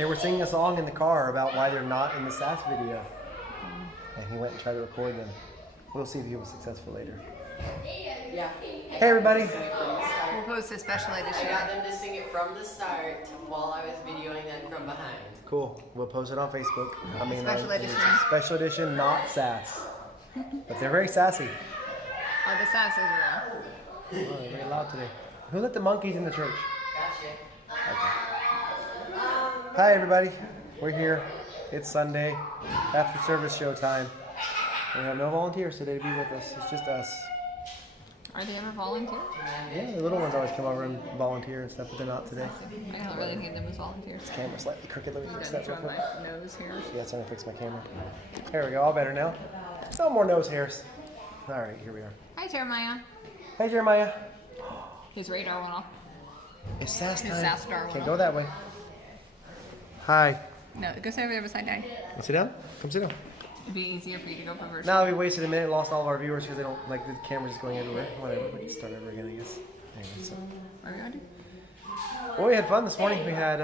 They were singing a song in the car about why they're not in the SASS video. And he went and tried to record them. We'll see if he was successful later. Yeah. Hey everybody. We'll post a special edition. I got them to sing it from the start while I was videoing them from behind. Cool. We'll post it on Facebook. Special edition. Special edition, not SASS. But they're very sassy. Oh, the SASS is real. Oh, they're very loud today. Who let the monkeys in the church? Gotcha. Okay. Hi everybody. We're here. It's Sunday. After service show time. We have no volunteers today to be with us. It's just us. Are they ever volunteer? Yeah, the little ones always come over and volunteer and stuff, but they're not today. I don't really need them as volunteers. This camera's slightly crooked. Let me fix Don't that real show quick. my nose hairs. Yeah, it's time to fix my camera. There we go. All better now. No more nose hairs. All right, here we are. Hi, Jeremiah. Hey, Jeremiah. His radar went off. It's SASS time. His SASS star went Can't off. go that way. Hi. No, go sit over there beside Daddy. Want to sit down? Come sit down. It'd be easier for you to go for virtual. Now we wasted a minute and lost all of our viewers because they don't like the camera's just going everywhere. Whatever. We can start over again, I guess. Anyway, so. What are we gonna do? Well, we had fun this morning. We had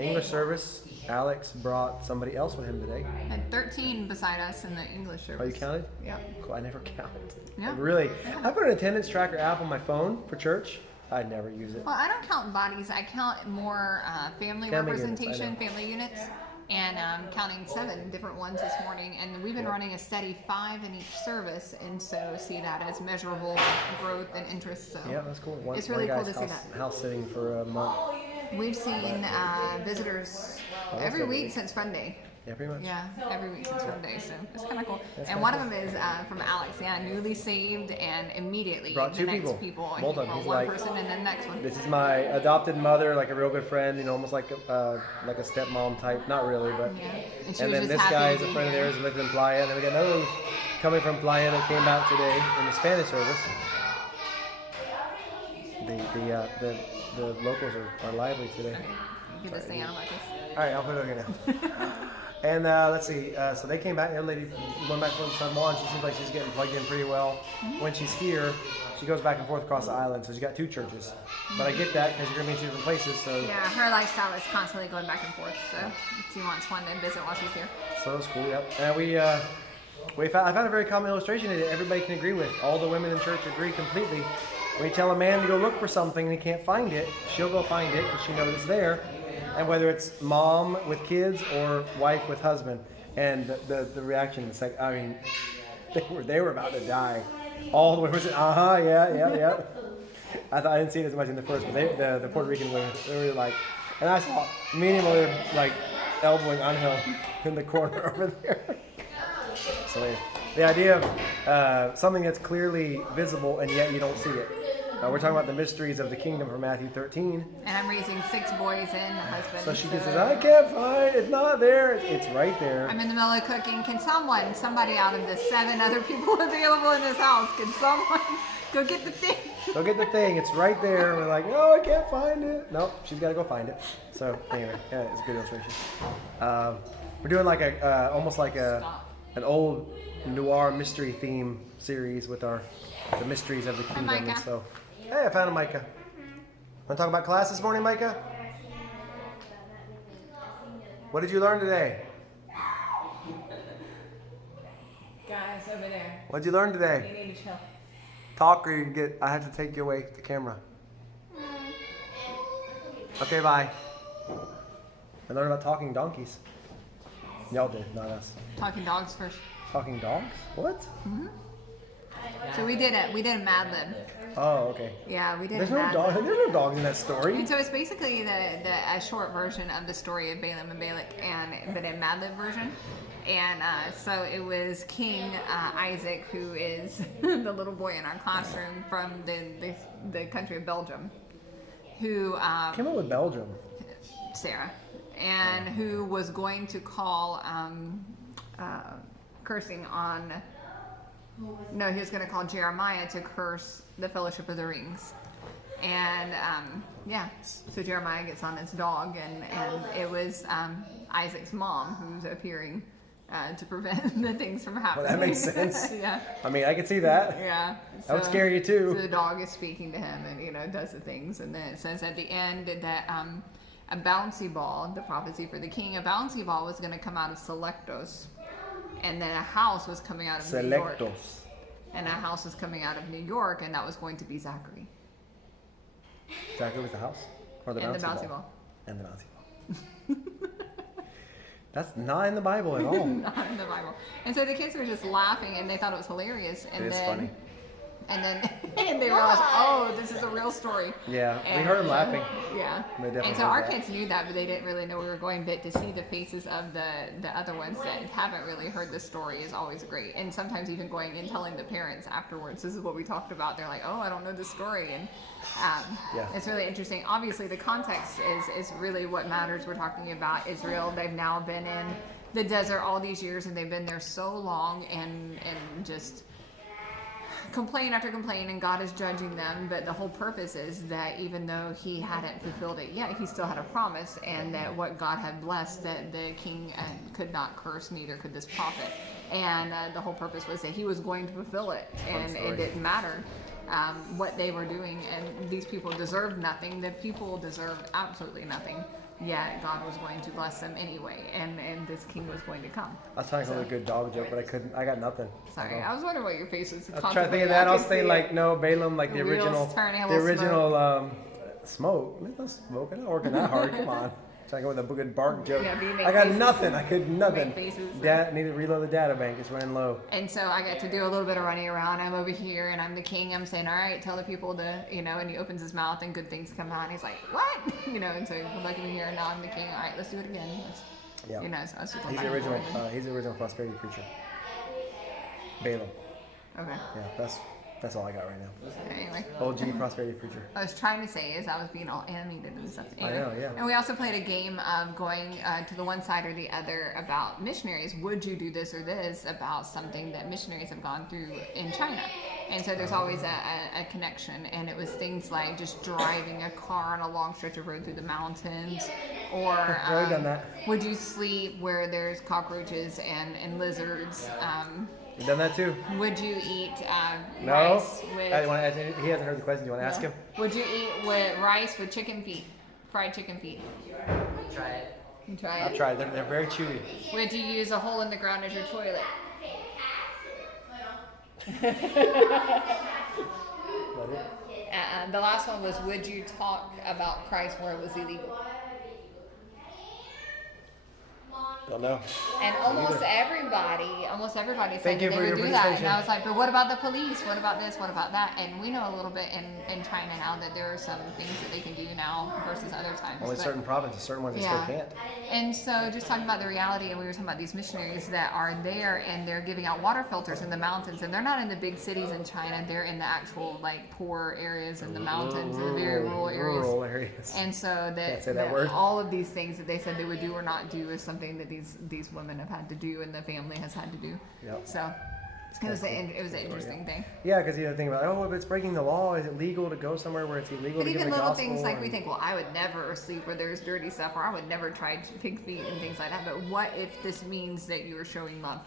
English service. Alex brought somebody else with him today. Had 13 beside us in the English service. Oh, you counted? Yeah. Cool. I never counted. Yeah. Really? I put an attendance tracker app on my phone for church. I never use it. Well, I don't count bodies. I count more family Family representation, units, I know. family units, and counting 7 different ones this morning. And we've been running a steady 5 in each service, and so see that as measurable growth and interest. So Yeah, that's cool. It's really cool guy's to see that. House sitting for a month. We've seen visitors Oh, that's every good. week since Fun Day. Yeah, pretty much. Yeah, every week since Fun Day, so it's kind of cool. That's And kinda one cool. of them is from Alex, yeah, newly saved, and immediately Brought the two next people. He Both of them. brought He's one like, person and then the next one. This is my adopted mother, like a real good friend, you know, almost like a stepmom type. Not really, but. Yeah. And, she And was then just this happy guy to is a be friend of here. theirs who lives in Playa. And then we got another one coming from Playa that came out today in the Spanish service. The locals are lively today. Get this thing out of my face. All right, I'll put it over here now. And let's see. So they came back. The other lady went back from San Juan. She seems like she's getting plugged in pretty well. When she's here, she goes back and forth across the island. So she's got 2 churches. But I get that because you're gonna be in 2 different places. So Yeah, her lifestyle is constantly going back and forth, so she wants one to visit while she's here. so that's cool. Yep. And I found a very common illustration that everybody can agree with. All the women in church agree completely. When you tell a man to go look for something and he can't find it, she'll go find it because she knows it's there. And whether it's mom with kids or wife with husband, and the reaction is like, I mean, they were about to die. All the women said, yeah. I didn't see it as much in the first, but the Puerto Rican women, they were like, and I saw me and William like elbowing Angel in the corner over there. So the idea of something that's clearly visible and yet you don't see it. We're talking about the mysteries of the kingdom from Matthew 13. And I'm raising 6 boys and a husband. So she says, I can't find it. It's not there. It's right there. I'm in the middle of cooking. Can somebody out of the 7 other people available in this house, can someone go get the thing? Go get the thing. It's right there. We're like, no, I can't find it. Nope, she's got to go find it. So anyway, yeah, it's a good illustration. We're doing like almost like an old noir mystery theme series with the mysteries of the kingdom. Micah. And so, hey, I found a Micah. Want to talk about class this morning, Micah? What did you learn today? Guys, over there. What did you learn today? You need to chill. Talk or I have to take you away the camera. Okay, bye. I learned about talking donkeys. Y'all did, not us. Talking dogs first. Talking dogs? What? So we did a Mad Lib. Oh, okay. Yeah, we did There's a no Mad dog. Lib. There's no dogs in that story. And so it's basically a short version of the story of Balaam and Balak, but a Mad Lib version. And so it was King Isaac, who is the little boy in our classroom from the country of Belgium, who Came up with Belgium. Sarah, and who was going to call cursing on. No, he was going to call Jeremiah to curse the Fellowship of the Rings. And so Jeremiah gets on his dog, and it was Isaac's mom who's appearing to prevent the things from happening. Well, that makes sense. Yeah. I mean, I can see that. Yeah. That would scare you too. So the dog is speaking to him and, does the things. And then it says at the end that a bouncy ball, the prophecy for the king, a bouncy ball was going to come out of Selectos, and then a house was coming out of New York. Selectos. And a house was coming out of New York, and that was going to be Zachary. Zachary was the house? Or the And bouncy the bouncy ball? ball. And the bouncy ball. That's not in the Bible at all. Not in the Bible. And so the kids were just laughing, and they thought it was hilarious. And It is then, funny. And then and they realized, oh, this is a real story. Yeah, we And, heard them laughing. Yeah. They definitely And so heard our that. kids knew that, but they didn't really know we were going. But to see the faces of the other ones that haven't really heard the story is always great. And sometimes even going and telling the parents afterwards, this is what we talked about. They're like, oh, I don't know this story. And Yeah. it's really interesting. Obviously, the context is really what matters. We're talking about Israel. They've now been in the desert all these years, and they've been there so long, and just complain after complain, and God is judging them. But the whole purpose is that even though he hadn't fulfilled it yet, he still had a promise, and that what God had blessed, that the king could not curse, neither could this prophet. And the whole purpose was that he was going to fulfill it, and it didn't matter what they were doing. And these people deserved nothing. The people deserved absolutely nothing. Yet God was going to bless them anyway, and this king was going to come. I was trying to tell a good dog joke, but I couldn't. I got nothing. Sorry, I was wondering what your face was. I was trying to think of that. I'll say like no Balaam, like the Wheels original, turning, a the little original smoke. There's no smoke. I'm not working that hard. Come on. Trying to go with a good bark joke. Yeah, but you make I got faces. nothing. I could nothing. Make faces. Dad need to reload the data bank. It's running low. And so I got to do a little bit of running around. I'm over here, and I'm the king. I'm saying, all right, tell the people to, and he opens his mouth, and good things come out. And he's like, what? And so I'm like over here, and now I'm the king. All right, let's do it again. Yeah. So I was super He's the original. He's the original prosperity preacher. Balaam. Okay. Yeah, that's all I got right now. Anyway. OG prosperity preacher. I was trying to say is I was being all animated and stuff. I know, yeah. And we also played a game of going to the one side or the other about missionaries. Would you do this or this about something that missionaries have gone through in China? And so there's always a connection. And it was things like just driving a car on a long stretch of road through the mountains. Or I've done that. would you sleep where there's cockroaches and lizards? You done that too? Would you eat No. rice with... He hasn't heard the question. Do you want to ask him? Would you eat with rice with chicken feet? Fried chicken feet. Try it. You try I've it. tried. They're very chewy. Would you use a hole in the ground as your toilet? The last one was, would you talk about Christ where it was illegal? Don't know. And almost everybody said Thank you that for they your would do that. And participation. I was like, but what about the police? What about this? What about that? And we know a little bit in China now that there are some things that they can do now versus other times. Only But- certain provinces, certain ones they still can't. And so just talking about the reality, and we were talking about these missionaries that are there, and they're giving out water filters in the mountains, and they're not in the big cities in China, they're in the actual like poor areas in the mountains, in the very rural areas. Rural areas. And so Can't that, say that word. all of these things that they said they would do or not do is something that these women have had to do, and the family has had to do. Yep. So it was an interesting thing. Yeah, because you think about, if it's breaking the law, is it legal to go somewhere where it's illegal But to give even the little gospel? things like we think, well, I would never sleep where there's dirty stuff, or I would never try pig feet and things like that. But what if this means that you are showing love?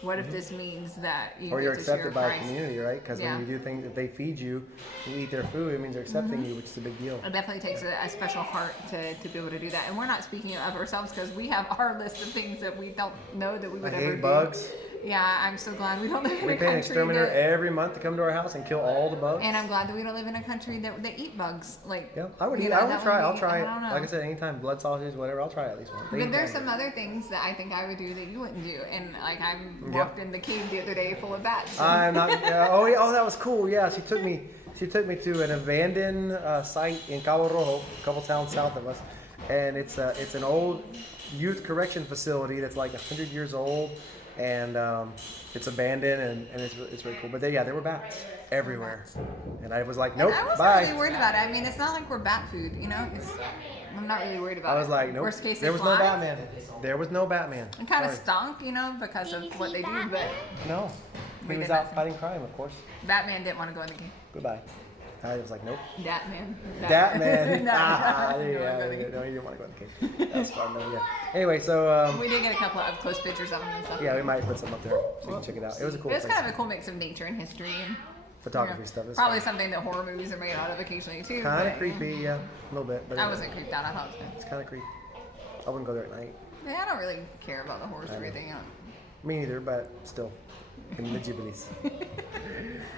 What if this means that you Or get you're to share accepted by a Christ? community, right? Because Yeah. when you do things, if they feed you, you eat their food, it means they're accepting you, which is a big deal. It definitely takes a special heart to be able to do that. And we're not speaking of ourselves because we have our list of things that we don't know that we I would ever hate do. bugs. Yeah, I'm so glad we don't live in We a pay an country exterminator that, every month to come to our house and kill all the bugs. and I'm glad that we don't live in a country that eat bugs. Like, Yeah, I would you eat. know, I that would try. be- I'll try it. I don't know. Like I said, anytime blood sausage, whatever, I'll try it at least once. But there's some other things that I think I would do that you wouldn't do. And like I walked in the cave the other day full of bats. I'm not. Oh, yeah, that was cool. Yeah, she took me to an abandoned site in Cabo Rojo, a couple towns south of us, and it's an old youth correction facility that's like 100 years old, and it's abandoned, and it's really cool. But there were bats everywhere, and I was like, nope, I wasn't bye. really worried about it. I mean, it's not like we're bat food, I'm not really worried about it. I was like, nope. Worst case, There they was no fly. Batman. There was no Batman. It kind of Sorry. stunk, because of what they do. But No, We he was did not out see. fighting crime, of course. Batman didn't want to go in the game. Goodbye. I was like, nope. Batman. That man. No, Ah, no, yeah, no, no, you didn't want to go in the cave. That's fun, though, yeah. Anyway, so We did get a couple of up close pictures of them and stuff. yeah, we might put some up there so you can check it out. It was a cool It was place. kind of a cool mix of nature and history. And photography stuff. It's Probably something that horror movies are made out of occasionally too. kind of but, creepy, yeah, a little bit. But I wasn't creeped out. I thought it was good. It's kind of creepy. I wouldn't go there at night. Yeah, I don't really care about the horror story thing. Me neither, but still, give me the gibblies.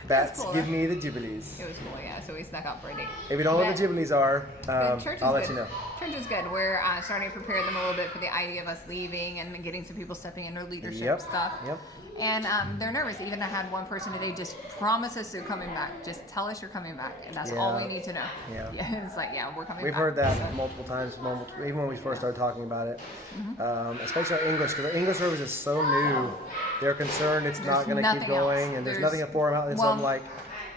Bats, cool, give though. me the gibblies. It was cool, yeah. So we snuck out for a date. If you don't know what the gibblies are, Church is I'll let good. you know. Church is good. We're starting to prepare them a little bit for the idea of us leaving and getting some people stepping into leadership Yep. stuff. Yep. And they're nervous. Even I had one person today just promise us you're coming back. Just tell us you're coming back, and that's all we need to know. Yeah. It's like, yeah, we're coming We've back. heard that So- multiple times, even when we first started talking about it. Especially our English, because our English service is so new. They're concerned it's not going to keep nothing going, else. and there's nothing for them out. And so I'm like,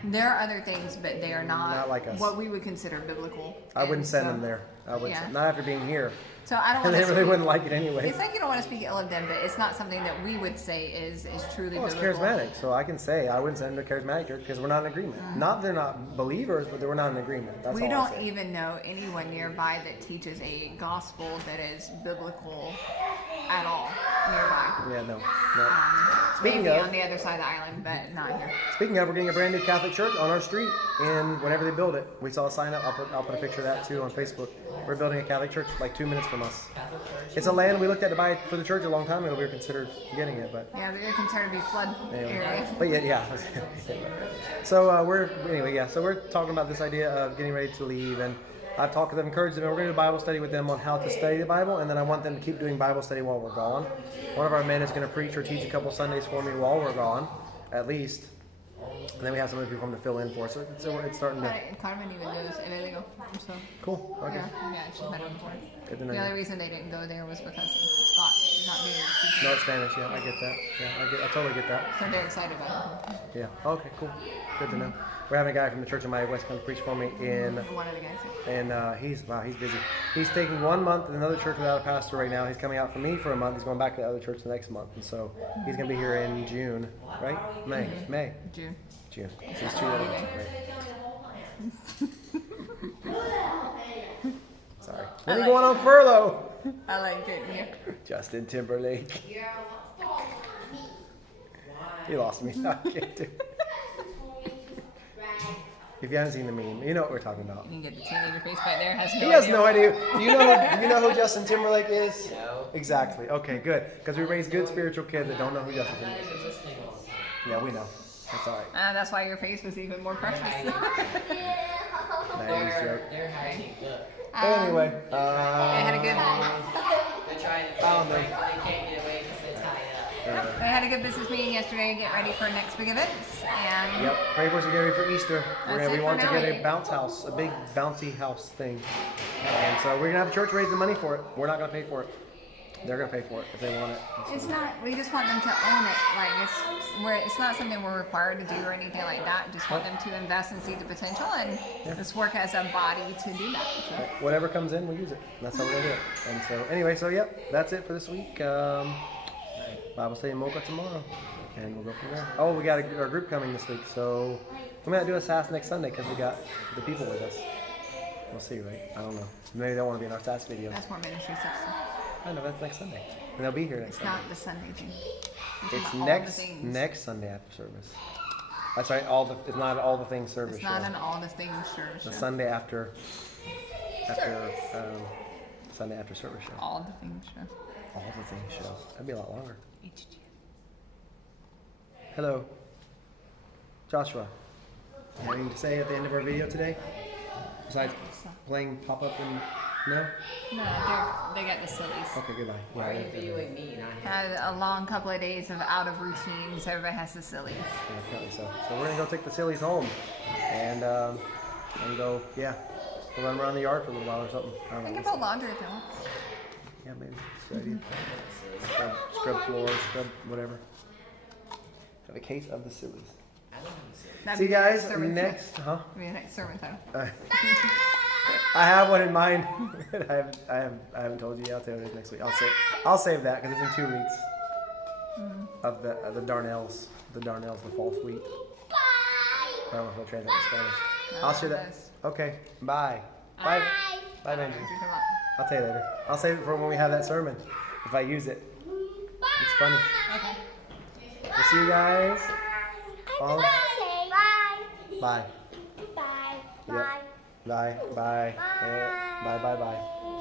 there are other things, but they are not like us. what we would consider biblical. I wouldn't And send so- them there. I wouldn't. Yeah. Not after being here. So I don't And want they to. really wouldn't like it anyway. It's like you don't want to speak ill of them, but it's not something that we would say is truly Well, it's biblical. charismatic, so I can say I wouldn't send them to charismatic church because we're not in agreement. Not that they're not believers, but we're not in agreement. That's We all I don't say. even know anyone nearby that teaches a gospel that is biblical at all nearby. Yeah, no. Maybe Speaking of- on the other side of the island, but not here. Speaking of, we're getting a brand new Catholic church on our street, and whenever they build it, we saw a sign up. I'll put a picture of that too on Facebook. We're building a Catholic church like 2 minutes from us. It's a land we looked at to buy for the church a long time ago. We were considered getting it, but Yeah, they're concerned to be flood area. but yeah. So So we're talking about this idea of getting ready to leave, and I've talked to them, encouraged them. We're going to do Bible study with them on how to study the Bible, and then I want them to keep doing Bible study while we're gone. One of our men is going to preach or teach a couple Sundays for me while we're gone, at least. And then we have some other people come to fill in for us. So it's starting to. Carmen even goes, and there they go. So, Cool. Okay. yeah, she's met him before. Good to know. The other reason they didn't go there was because of Scott not being able to speak. No, it's Spanish. Yeah, I get that. Yeah, I totally get that. So they're excited about it. Yeah. Okay. Cool. Good to know. We're having a guy from the Church of Mighty West come preach for me in. One of the guys. And he's busy. He's taking 1 month in another church without a pastor right now. He's coming out for me for a month. He's going back to the other church the next month, and so he's going to be here in June, right? May. June. June. He's too old. Sorry. Then he going on furlough. I like it. Yeah. Justin Timberlake. He lost me. I can't do it. If you haven't seen the meme, you know what we're talking about. You can get the teenager face back there. He has no idea. Do you know who Justin Timberlake is? No. Exactly. Okay, good. Because we raise good spiritual kids that don't know who Justin Timberlake is. Yeah, we know. That's all right. That's why your face was even more precious. 90s joke. They're hiding. Look. Anyway, They had a good. They're trying to. Found them. They can't get away because they're tied up. They had a good business meeting yesterday. Get ready for next big events. And Yep. Pray for us to get ready for Easter. That's We it want for to now. get a bounce house, a big bouncy house thing. And so we're gonna have the church raise the money for it. We're not gonna pay for it. They're gonna pay for it if they want it. it's not. We just want them to own it. Like it's not something we're required to do or anything like that. Just want them to invest and see the potential, and let's work as a body to do that. So. Whatever comes in, we'll use it. That's how we're gonna do it. And so anyway, yep, that's it for this week. Bible study in Mocha tomorrow, and we'll go from there. Oh, we got our group coming this week, so we might do a SASS next Sunday because we got the people with us. We'll see, right? I don't know. Maybe they want to be in our SASS videos. That's more ministry stuff. So. I know that's next Sunday, and they'll be here next It's Sunday. not the Sunday thing. It's all the next things. Sunday after service. That's right. It's not all the things service. It's not show. an all the things church. The Sunday after Sunday after service show. All the things show. All the things show. That'd be a lot longer. HG. Hello, Joshua. Anything to say at the end of our video today? Besides playing pop up and no? No, they got the sillies. Okay, goodbye. Why are you videoing me and I have? Had a long couple of days of out of routine, so everybody has the sillies. Yeah, apparently so. So we're gonna go take the sillies home, and go. Yeah, we'll run around the yard for a little while or something. I don't I know. can We'll put laundry with them. see. Yeah, maybe. That's a good idea. Scrub floors, scrub whatever. Have a case of the sillies. I don't have a silly. That'd See be you guys sermon next, time. huh? Maybe next sermon time. I have one in mind. I haven't told you yet. I'll tell you next week. I'll save that because it's in 2 weeks. Of the Darnells, the fall wheat. I don't know if I'll translate in Spanish. I'll share that. Okay. Bye. Bye. Bye, Benji. I'll tell you later. I'll save it for when we have that sermon. If I use it. It's funny. Okay. We'll see you guys. Bye. Bye. Bye. Yep. Bye. Bye. Bye. Bye. Bye. Bye.